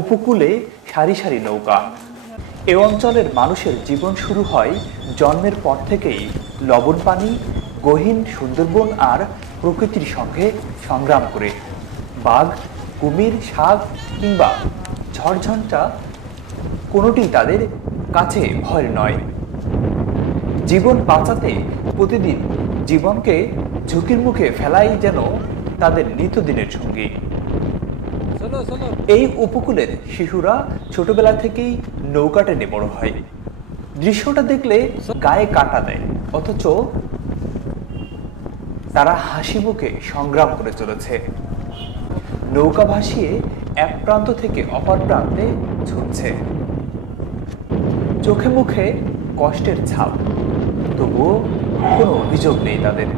উপকূলে সারি সারি নৌকা। এ অঞ্চলের মানুষের জীবন শুরু হয় জন্মের পর থেকেই লবণ পানি, গহীন সুন্দরবন আর প্রকৃতির সঙ্গে সংগ্রাম করে। বাঘ, কুমির, শাক কিংবা ঝড়ঝঞ্ঝা কোনোটি তাদের কাছে ভয় নয়। জীবন বাঁচাতে প্রতিদিন জীবনকে ঝুঁকির মুখে ফেলাই যেন তাদের নিত্যদিনের সঙ্গী। এই উপকূলের শিশুরা ছোটবেলা থেকেই নৌকা টেনে বড় হয়। দৃশ্যটা দেখলে গায়ে কাটা দেয়, অথচ তারা হাসি মুখে সংগ্রাম করে চলেছে। নৌকা ভাসিয়ে এক প্রান্ত থেকে অপর প্রান্তে ছুটছে, চোখে মুখে কষ্টের ছাপ, তবুও কোনো অভিযোগ নেই তাদের।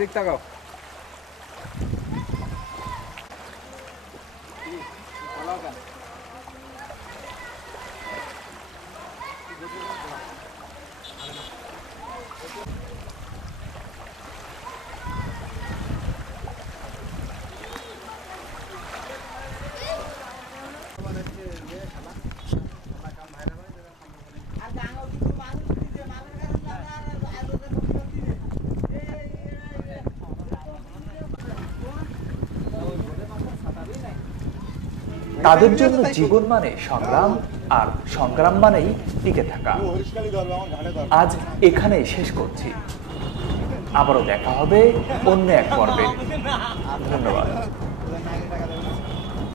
দিক তাকাও। তাদের জন্য জীবন মানে সংগ্রাম, আর সংগ্রাম মানেই টিকে থাকা। আজ এখানে শেষ করছি, আবারও দেখা হবে অন্য এক পর্বে। ধন্যবাদ।